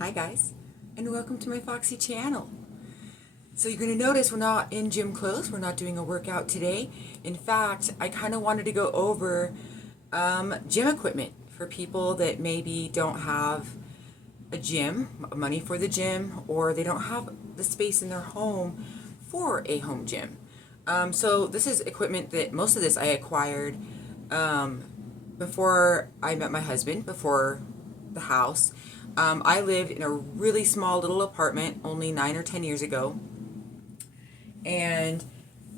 Hi guys, and welcome to my Foxy channel. So you're going to notice we're not in gym clothes, we're not doing a workout today. In fact, I kind of wanted to go over gym equipment for people that maybe don't have a gym, money for the gym, or they don't have the space in their home for a home gym. So this is equipment that most of this I acquired before I met my husband, before the house. I lived in a really small little apartment only 9 or 10 years ago, and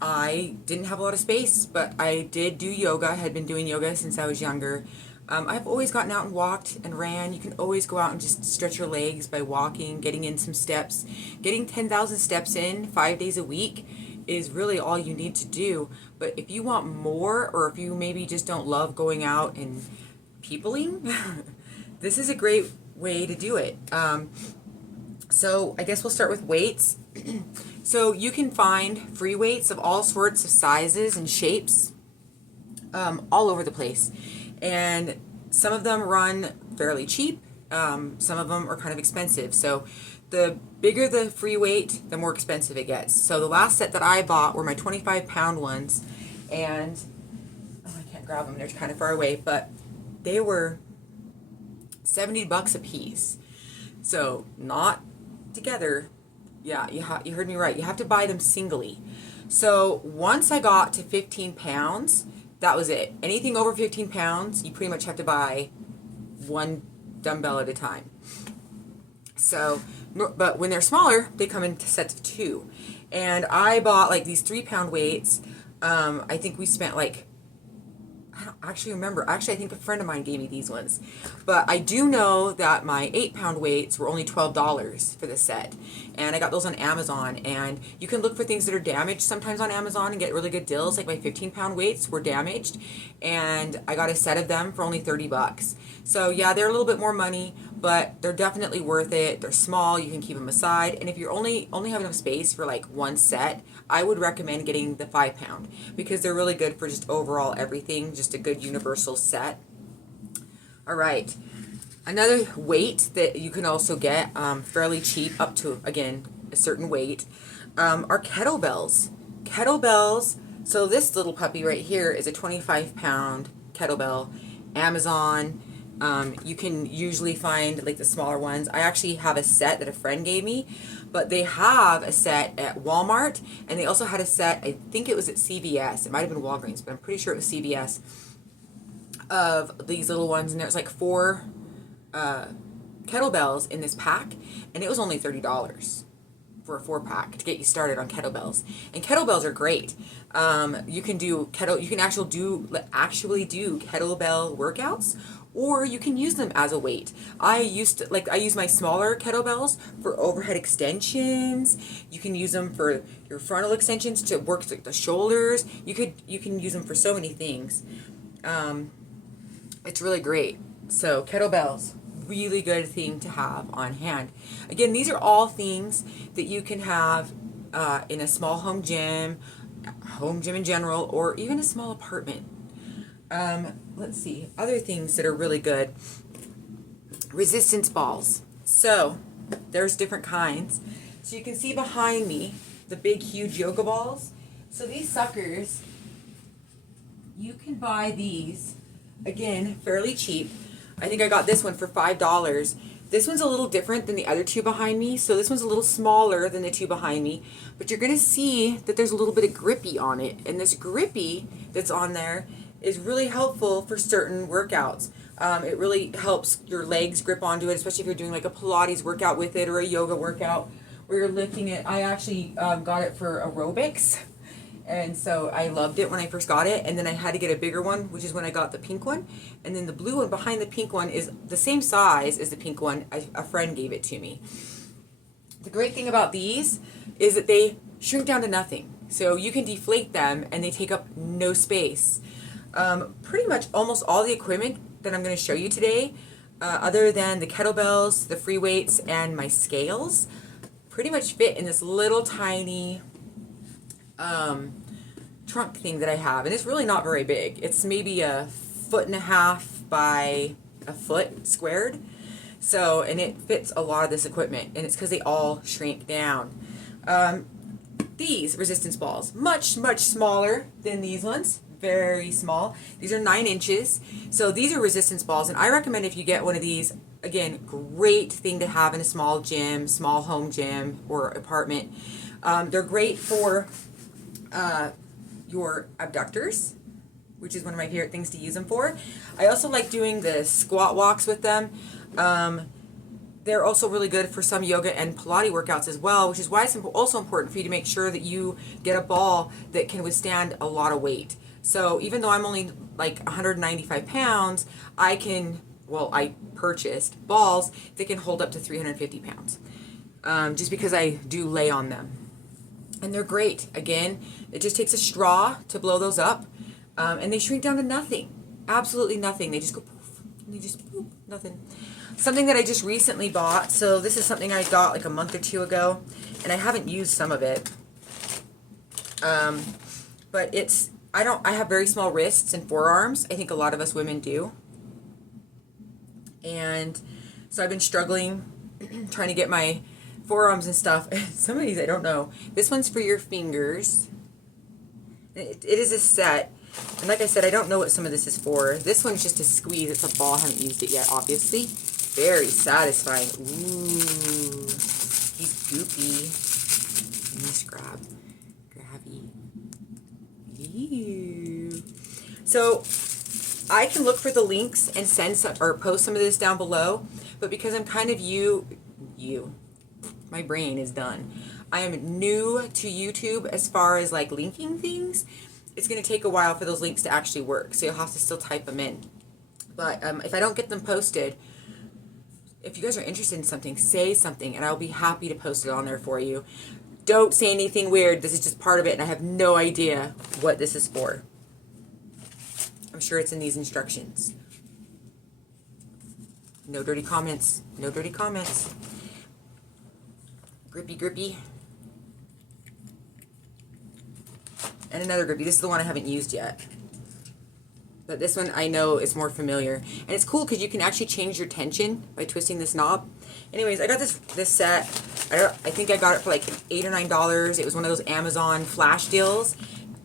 I didn't have a lot of space, but I did do yoga. I had been doing yoga since I was younger. I've always gotten out and walked and ran. You can always go out and just stretch your legs by walking, getting in some steps. Getting 10,000 steps in 5 days a week is really all you need to do. But if you want more, or if you maybe just don't love going out and peopling, this is a great way to do it. So I guess we'll start with weights. So you can find free weights of all sorts of sizes and shapes all over the place. And some of them run fairly cheap. Some of them are kind of expensive. So the bigger the free weight, the more expensive it gets. So the last set that I bought were my 25-pound ones. And I can't grab them, they're kind of far away, but they were $70 a piece. So not together. Yeah, you heard me right. You have to buy them singly. So once I got to 15 pounds, that was it. Anything over 15 pounds, you pretty much have to buy one dumbbell at a time. So, but when they're smaller, they come in sets of 2. And I bought like these 3-pound weights. I think we spent like, I don't actually remember. Actually, I think a friend of mine gave me these ones. But I do know that my 8-pound weights were only $12 for the set. And I got those on Amazon. And you can look for things that are damaged sometimes on Amazon and get really good deals. Like my 15-pound weights were damaged. And I got a set of them for only $30. So yeah, they're a little bit more money, but they're definitely worth it. They're small. You can keep them aside. And if you're only have enough space for like one set, I would recommend getting the 5-pound because they're really good for just overall everything, just a good universal set. All right. Another weight that you can also get fairly cheap, up to, again, a certain weight, are kettlebells. Kettlebells, so this little puppy right here is a 25-pound kettlebell. Amazon, you can usually find like the smaller ones. I actually have a set that a friend gave me, but they have a set at Walmart, and they also had a set, I think it was at CVS. It might have been Walgreens, but I'm pretty sure it was CVS, of these little ones, and there's like 4 kettlebells in this pack, and it was only $30 for a 4-pack to get you started on kettlebells. And kettlebells are great. You can actually do kettlebell workouts, or you can use them as a weight. I use my smaller kettlebells for overhead extensions. You can use them for your frontal extensions to work the shoulders. You can use them for so many things. It's really great. So kettlebells, really good thing to have on hand. Again, these are all things that you can have in a small home gym in general, or even a small apartment. Let's see, other things that are really good. Resistance balls. So there's different kinds. So you can see behind me the big, huge yoga balls. So these suckers, you can buy these, again, fairly cheap. I think I got this one for $5. This one's a little different than the other 2 behind me. So this one's a little smaller than the 2 behind me. But you're going to see that there's a little bit of grippy on it. And this grippy that's on there is really helpful for certain workouts. It really helps your legs grip onto it, especially if you're doing like a Pilates workout with it, or a yoga workout where you're lifting it. I actually got it for aerobics. And so I loved it when I first got it, and then I had to get a bigger one, which is when I got the pink one. And then the blue one behind the pink one is the same size as the pink one. A friend gave it to me. The great thing about these is that they shrink down to nothing. So you can deflate them, and they take up no space. Pretty much almost all the equipment that I'm going to show you today, other than the kettlebells, the free weights, and my scales, pretty much fit in this little tiny trunk thing that I have. And it's really not very big. It's maybe 1.5 feet by a foot squared. So, and it fits a lot of this equipment, and it's because they all shrink down. These resistance balls, much smaller than these ones, very small. These are 9 inches, so these are resistance balls, and I recommend if you get one of these, again, great thing to have in a small gym, small home gym or apartment. They're great for your abductors, which is one of my favorite things to use them for. I also like doing the squat walks with them. They're also really good for some yoga and Pilates workouts as well, which is why it's also important for you to make sure that you get a ball that can withstand a lot of weight. So even though I'm only like 195 pounds, I purchased balls that can hold up to 350 pounds, just because I do lay on them. And they're great. Again, it just takes a straw to blow those up, and they shrink down to nothing. Absolutely nothing. They just go poof, and they just poof, nothing. Something that I just recently bought, so this is something I got like a month or 2 ago, and I haven't used some of it. But I have very small wrists and forearms. I think a lot of us women do. And so I've been struggling trying to get my forearms and stuff. Some of these I don't know. This one's for your fingers. It is a set. And like I said, I don't know what some of this is for. This one's just to squeeze. It's a ball. I haven't used it yet, obviously. Very satisfying. Ooh. He's goopy. Nice grabby. Ew. So I can look for the links and send some or post some of this down below. But because I'm kind of my brain is done. I am new to YouTube as far as like linking things. It's going to take a while for those links to actually work, so you'll have to still type them in. But if I don't get them posted, if you guys are interested in something, say something, and I'll be happy to post it on there for you. Don't say anything weird. This is just part of it, and I have no idea what this is for. I'm sure it's in these instructions. No dirty comments. No dirty comments. Grippy. And another grippy. This is the one I haven't used yet. But this one I know is more familiar. And it's cool because you can actually change your tension by twisting this knob. Anyways, I got this set. I think I got it for like $8 or $9. It was one of those Amazon flash deals.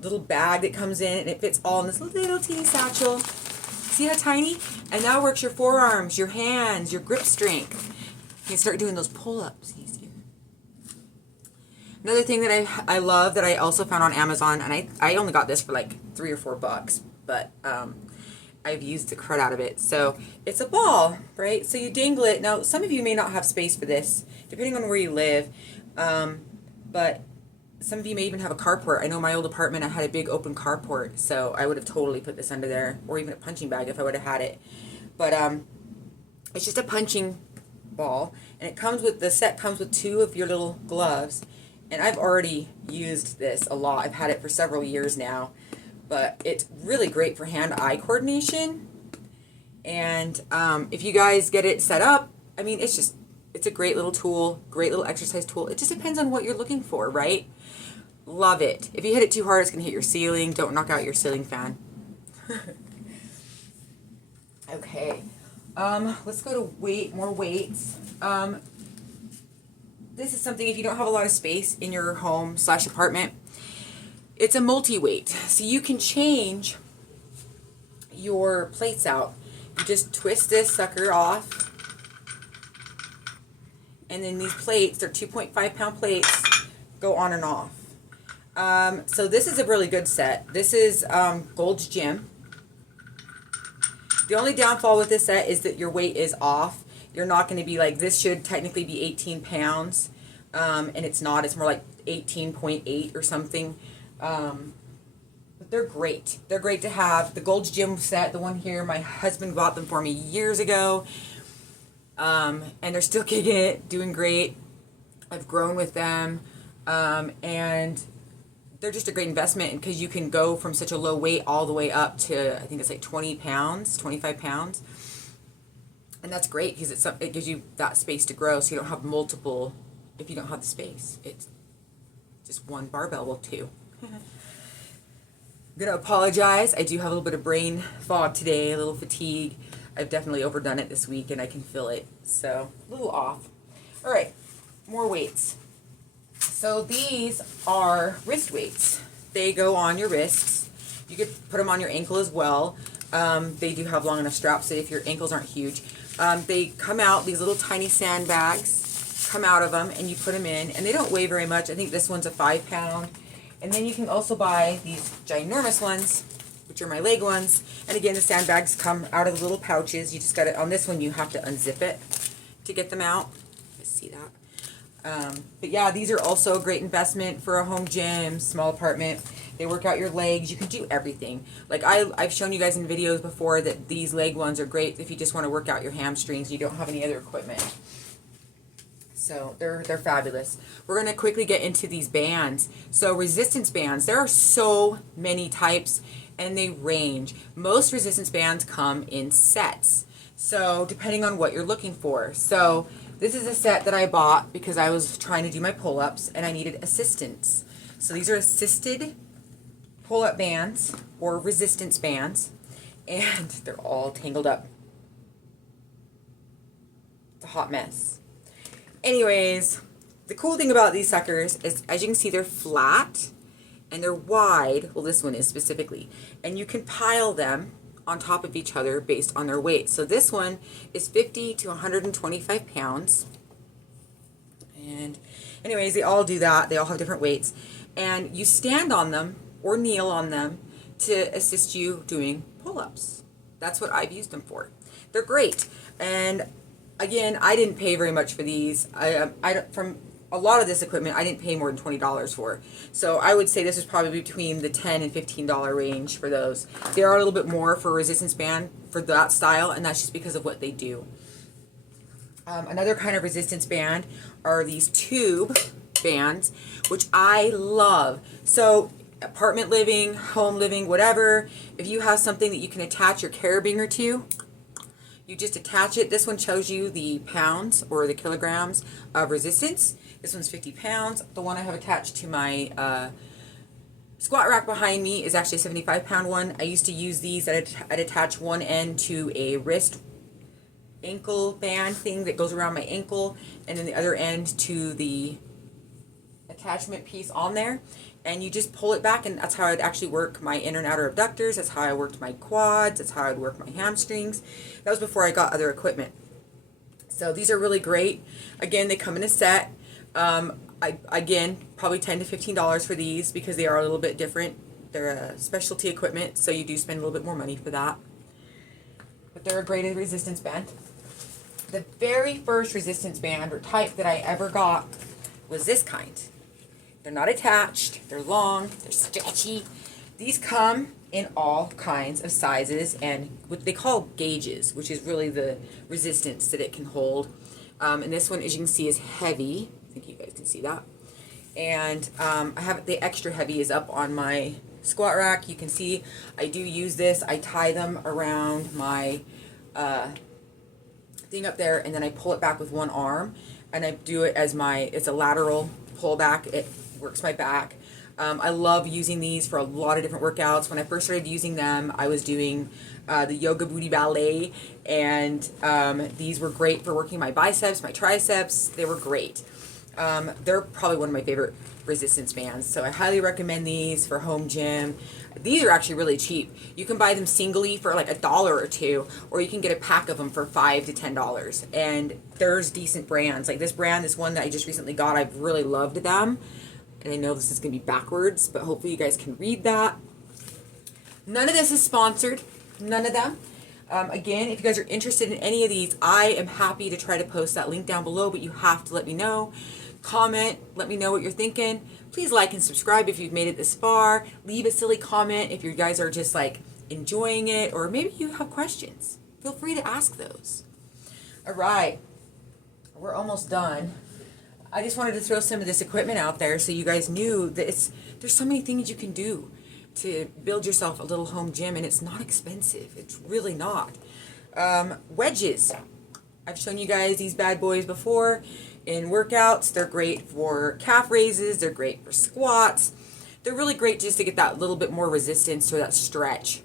Little bag that comes in, and it fits all in this little teeny satchel. See how tiny? And that works your forearms, your hands, your grip strength. You can start doing those pull-ups easier. Another thing that I love that I also found on Amazon, and I only got this for like $3 or $4, but I've used the crud out of it. So it's a ball, right? So you dangle it. Now, some of you may not have space for this, depending on where you live, but some of you may even have a carport. I know my old apartment, I had a big open carport, so I would have totally put this under there, or even a punching bag if I would have had it. But it's just a punching ball, and the set comes with 2 of your little gloves. And I've already used this a lot. I've had it for several years now. But it's really great for hand-eye coordination. And if you guys get it set up, I mean, it's a great little tool, great little exercise tool. It just depends on what you're looking for, right? Love it. If you hit it too hard, it's going to hit your ceiling. Don't knock out your ceiling fan. Okay. Let's go to more weights. This is something, if you don't have a lot of space in your home / apartment, it's a multi-weight. So you can change your plates out. You just twist this sucker off. And then these plates, they're 2.5 pound plates, go on and off. So this is a really good set. This is Gold's Gym. The only downfall with this set is that your weight is off. You're not going to be like, this should technically be 18 pounds, and it's not. It's more like 18.8 or something. But they're great. They're great to have. The Gold's Gym set, the one here, my husband bought them for me years ago, and they're still kicking it, doing great. I've grown with them, and they're just a great investment because you can go from such a low weight all the way up to, I think it's like 20 pounds, 25 pounds. And that's great because it gives you that space to grow, so you don't have multiple. If you don't have the space, it's just one barbell, well, 2. I'm going to apologize. I do have a little bit of brain fog today, a little fatigue. I've definitely overdone it this week and I can feel it. So, a little off. All right, more weights. So these are wrist weights. They go on your wrists. You could put them on your ankle as well. They do have long enough straps so if your ankles aren't huge. They come out, these little tiny sandbags come out of them, and you put them in, and they don't weigh very much. I think this one's a 5 pound. And then you can also buy these ginormous ones, which are my leg ones. And again, the sandbags come out of the little pouches. You just got to, on this one, you have to unzip it to get them out. You see that? But yeah, these are also a great investment for a home gym, small apartment. They work out your legs. You can do everything. Like I've shown you guys in videos before that these leg ones are great if you just want to work out your hamstrings. You don't have any other equipment. So they're fabulous. We're going to quickly get into these bands. So resistance bands, there are so many types and they range. Most resistance bands come in sets. So depending on what you're looking for. So this is a set that I bought because I was trying to do my pull-ups and I needed assistance. So these are assisted pull-up bands or resistance bands, and they're all tangled up. It's a hot mess. Anyways, the cool thing about these suckers is, as you can see, they're flat and they're wide. Well, this one is specifically. And you can pile them on top of each other based on their weight. So this one is 50 to 125 pounds. And anyways, they all do that. They all have different weights. And you stand on them or kneel on them to assist you doing pull-ups. That's what I've used them for. They're great. And again, I didn't pay very much for these. From a lot of this equipment, I didn't pay more than $20 for. So I would say this is probably between the $10 and $15 range for those. They are a little bit more for a resistance band for that style, and that's just because of what they do. Another kind of resistance band are these tube bands, which I love. So apartment living, home living, whatever, if you have something that you can attach your carabiner to, you just attach it. This one shows you the pounds or the kilograms of resistance. This one's 50 pounds. The one I have attached to my squat rack behind me is actually a 75-pound one. I used to use these. I'd attach one end to a wrist ankle band thing that goes around my ankle, and then the other end to the attachment piece on there, and you just pull it back, and that's how I'd actually work my inner and outer abductors. That's how I worked my quads. That's how I'd work my hamstrings. That was before I got other equipment. So these are really great. Again, they come in a set. Again, probably $10 to $15 for these because they are a little bit different. They're a specialty equipment, so you do spend a little bit more money for that. But they're a great resistance band. The very first resistance band or type that I ever got was this kind. They're not attached, they're long, they're stretchy. These come in all kinds of sizes and what they call gauges, which is really the resistance that it can hold. And this one, as you can see, is heavy. I think you guys can see that. And I have the extra heavy is up on my squat rack. You can see I do use this. I tie them around my thing up there, and then I pull it back with one arm, and I do it as it's a lateral pull back. It works my back. I love using these for a lot of different workouts. When I first started using them, I was doing the yoga booty ballet, and these were great for working my biceps, my triceps. They were great. They're probably one of my favorite resistance bands, so I highly recommend these for home gym. These are actually really cheap. You can buy them singly for like $1 or $2, or you can get a pack of them for $5 to $10. And there's decent brands. Like this one that I just recently got, I've really loved them. And I know this is going to be backwards, but hopefully you guys can read that. None of this is sponsored. None of them. Again, if you guys are interested in any of these, I am happy to try to post that link down below, but you have to let me know. Comment, let me know what you're thinking. Please like and subscribe if you've made it this far. Leave a silly comment if you guys are just like enjoying it, or maybe you have questions. Feel free to ask those. All right, we're almost done. I just wanted to throw some of this equipment out there so you guys knew that there's so many things you can do to build yourself a little home gym, and it's not expensive. It's really not. Wedges. I've shown you guys these bad boys before in workouts. They're great for calf raises. They're great for squats. They're really great just to get that little bit more resistance or that stretch.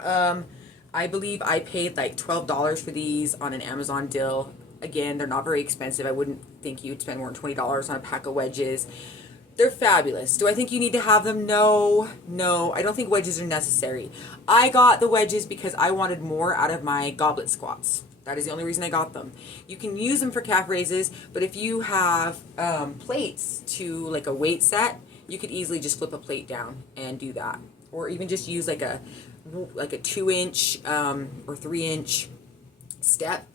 I I believe I paid like $12 for these on an Amazon deal. Again, they're not very expensive. I wouldn't think you'd spend more than $20 on a pack of wedges. They're fabulous. Do I think you need to have them? No, no. I don't think wedges are necessary. I got the wedges because I wanted more out of my goblet squats. That is the only reason I got them. You can use them for calf raises, but if you have plates to like a weight set, you could easily just flip a plate down and do that. Or even just use like a 2-inch or 3-inch step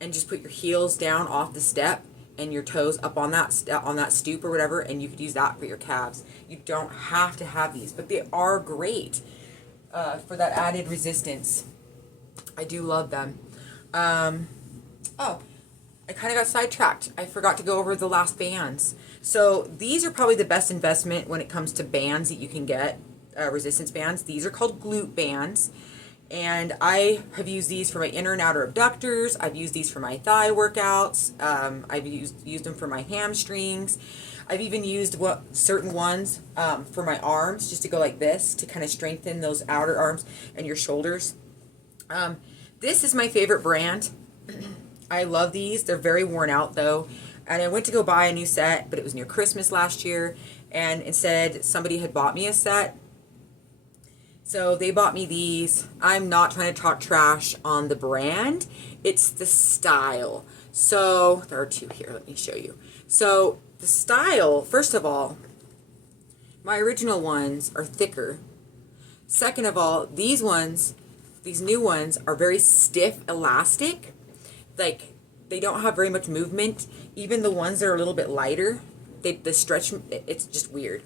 and just put your heels down off the step and your toes up on that stoop or whatever, and you could use that for your calves. You don't have to have these, but they are great for that added resistance. I do love them. Oh, I kind of got sidetracked. I forgot to go over the last bands. So these are probably the best investment when it comes to bands that you can get, resistance bands. These are called glute bands. And I have used these for my inner and outer abductors. I've used these for my thigh workouts. I've used them for my hamstrings. I've even used certain ones for my arms, just to go like this, to kind of strengthen those outer arms and your shoulders. This is my favorite brand. I love these. They're very worn out though. And I went to go buy a new set, but it was near Christmas last year. And instead, somebody had bought me a set. So they bought me these. I'm not trying to talk trash on the brand. It's the style. So there are two here. Let me show you. So the style, first of all, my original ones are thicker. Second of all, these new ones are very stiff, elastic. Like, they don't have very much movement. Even the ones that are a little bit lighter, the stretch, it's just weird.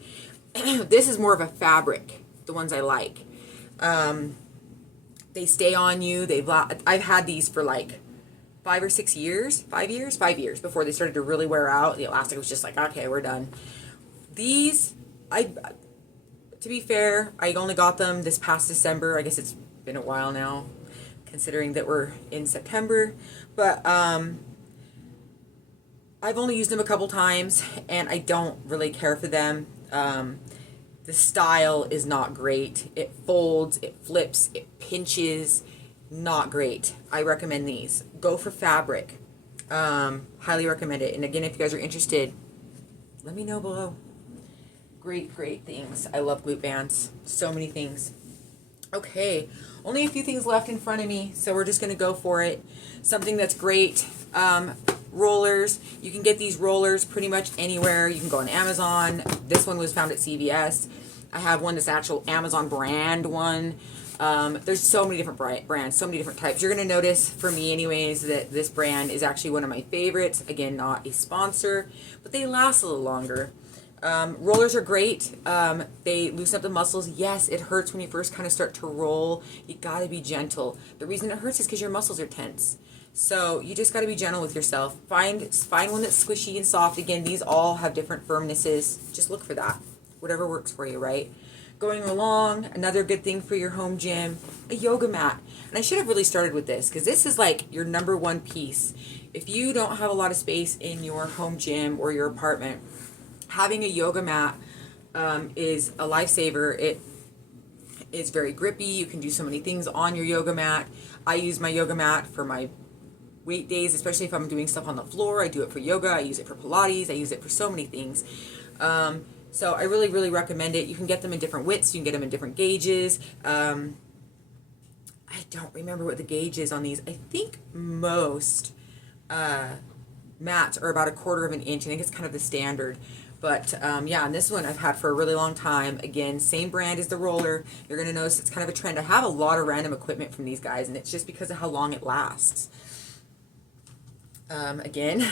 This is more of a fabric, the ones I like. They stay on you. I've had these for like 5 or 6 years, 5 years before they started to really wear out. The elastic was just like, okay, we're done. These, to be fair, I only got them this past December. I guess it's been a while now, considering that we're in September. But I've only used them a couple times, and I don't really care for them. The style is not great. It folds, it flips, it pinches. Not great. I recommend these. Go for fabric. Highly recommend it. And again, if you guys are interested, let me know below. Great, great things. I love glute bands. So many things. Okay, only a few things left in front of me, so we're just going to go for it. Something that's great. Rollers. You can get these rollers pretty much anywhere. You can go on Amazon. This one was found at CVS. I have one that's actual Amazon brand one. There's so many different brands, so many different types. You're going to notice, for me anyways, that this brand is actually one of my favorites. Again, not a sponsor, but they last a little longer. Rollers are great. They loosen up the muscles. Yes, it hurts when you first kind of start to roll. You got to be gentle. The reason it hurts is because your muscles are tense. So you just got to be gentle with yourself. Find one that's squishy and soft. Again, these all have different firmnesses. Just look for that. Whatever works for you, right? Going along, another good thing for your home gym, a yoga mat. And I should have really started with this, because this is like your number one piece. If you don't have a lot of space in your home gym or your apartment, having a yoga mat is a lifesaver. It is very grippy. You can do so many things on your yoga mat. I use my yoga mat for my weight days, especially if I'm doing stuff on the floor. I do it for yoga. I use it for Pilates. I use it for so many things. So I really, really recommend it. You can get them in different widths. You can get them in different gauges. I don't remember what the gauge is on these. I think most mats are about 1/4 of an inch. I think it's kind of the standard. But yeah, and this one I've had for a really long time. Again, same brand as the roller. You're going to notice it's kind of a trend. I have a lot of random equipment from these guys, and it's just because of how long it lasts. Again,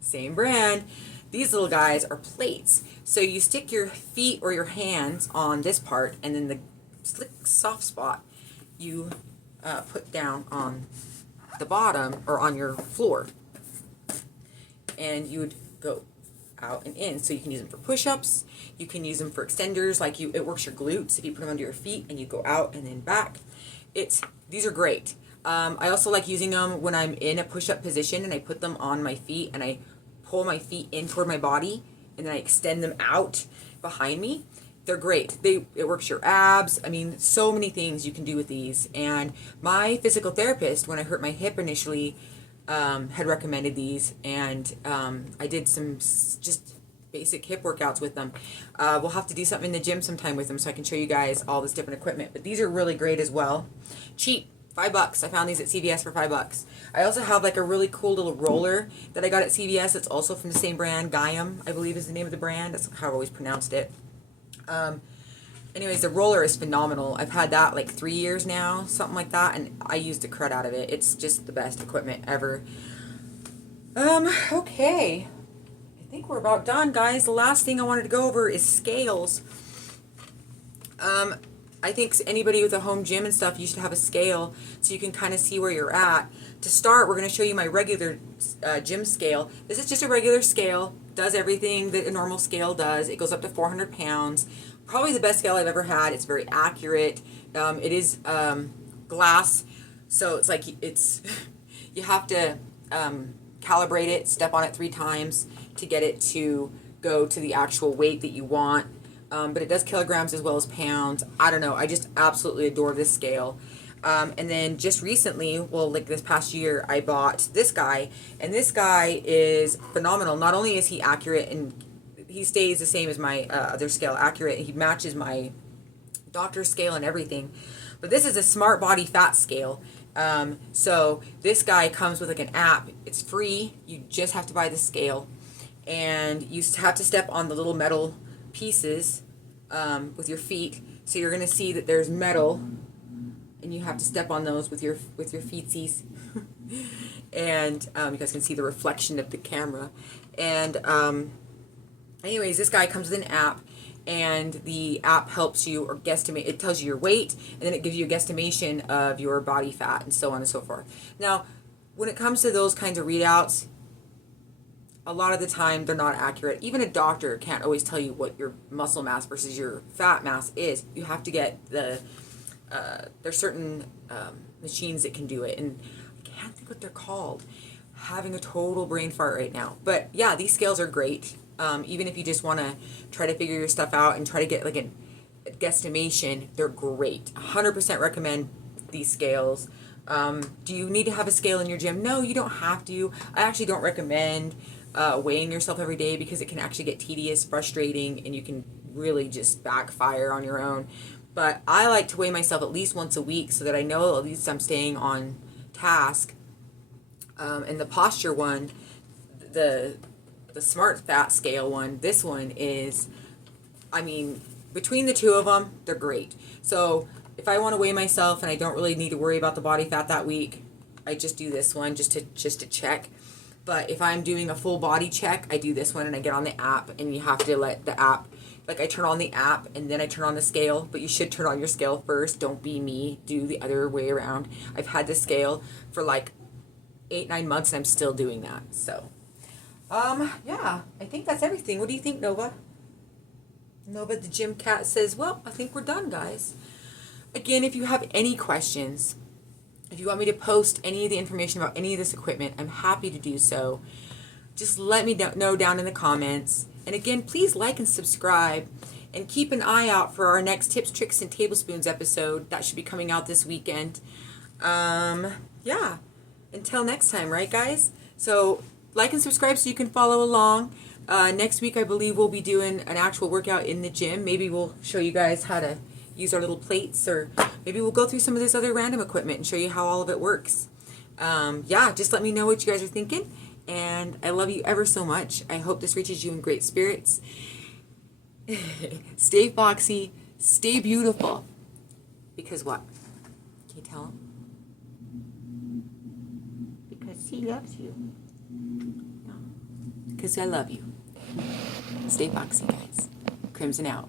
same brand. These little guys are plates. So you stick your feet or your hands on this part, and then the slick, soft spot you put down on the bottom or on your floor. And you would go out and in. So you can use them for push-ups. You can use them for extenders. It works your glutes if you put them under your feet and you go out and then back. These are great. I also like using them when I'm in a push-up position and I put them on my feet and I pull my feet in toward my body and then I extend them out behind me. they're great. It works your abs. I mean, so many things you can do with these. And my physical therapist, when I hurt my hip initially, had recommended these, and I did some just basic hip workouts with them. We'll have to do something in the gym sometime with them so I can show you guys all this different equipment. But these are really great as well. Cheap, $5. I found these at CVS for $5. I also have like a really cool little roller that I got at CVS. It's also from the same brand, Gaiam, I believe is the name of the brand. That's how I've always pronounced it. Anyways, the roller is phenomenal. I've had that like 3 years now, something like that, and I use the crud out of it. It's just the best equipment ever. Okay. I think we're about done, guys. The last thing I wanted to go over is scales. I think anybody with a home gym and stuff, you should have a scale so you can kind of see where you're at. To start, we're going to show you my regular gym scale. This is just a regular scale. Does everything that a normal scale does. It goes up to 400 pounds. Probably the best scale I've ever had. It's very accurate. It is glass, so it's like you have to calibrate it, step on it 3 times to get it to go to the actual weight that you want. But it does kilograms as well as pounds. I don't know. I just absolutely adore this scale. And then just recently, well, like this past year, I bought this guy, and this guy is phenomenal. Not only is he accurate, and he stays the same as my other scale, accurate. He matches my doctor's scale and everything. But this is a smart body fat scale. So this guy comes with like an app. It's free. You just have to buy the scale, and you have to step on the little metal pieces with your feet. So you're going to see that there's metal, and you have to step on those with your feetsies. And you guys can see the reflection of the camera. And anyways, this guy comes with an app, and the app helps you or guesstimate. It tells you your weight, and then it gives you a guesstimation of your body fat, and so on and so forth. Now, when it comes to those kinds of readouts, a lot of the time they're not accurate. Even a doctor can't always tell you what your muscle mass versus your fat mass is. You have to get there's certain machines that can do it, and I can't think what they're called. Having a total brain fart right now. But yeah, these scales are great. Even if you just want to try to figure your stuff out and try to get like a guesstimation, they're great. 100% recommend these scales. Do you need to have a scale in your gym? No, you don't have to. I actually don't recommend weighing yourself every day because it can actually get tedious, frustrating, and you can really just backfire on your own. But I like to weigh myself at least once a week so that I know at least I'm staying on task. And the posture one, the smart fat scale one, this one is, I mean, between the two of them, they're great. So if I want to weigh myself and I don't really need to worry about the body fat that week, I just do this one just to check. But if I'm doing a full body check, I do this one, and I get on the app, and you have to let the app, like I turn on the app and then I turn on the scale, but you should turn on your scale first. Don't be me. Do the other way around. I've had the scale for like 8-9 months, and I'm still doing that. So yeah, I think that's everything. What do you think, Nova? Nova the gym cat says, well, I think we're done, guys. Again, if you have any questions, if you want me to post any of the information about any of this equipment, I'm happy to do so. Just let me know down in the comments. And again, please like and subscribe, and keep an eye out for our next Tips, Tricks, and Tablespoons episode. That should be coming out this weekend. Yeah. Until next time, right, guys? So like and subscribe so you can follow along. Next week, I believe we'll be doing an actual workout in the gym. Maybe we'll show you guys how to use our little plates, or maybe we'll go through some of this other random equipment and show you how all of it works. Yeah, just let me know what you guys are thinking. And I love you ever so much. I hope this reaches you in great spirits. Stay foxy. Stay beautiful. Because what? Can you tell him? Because he loves you. No. Because I love you. Stay foxy, guys. Crimson out.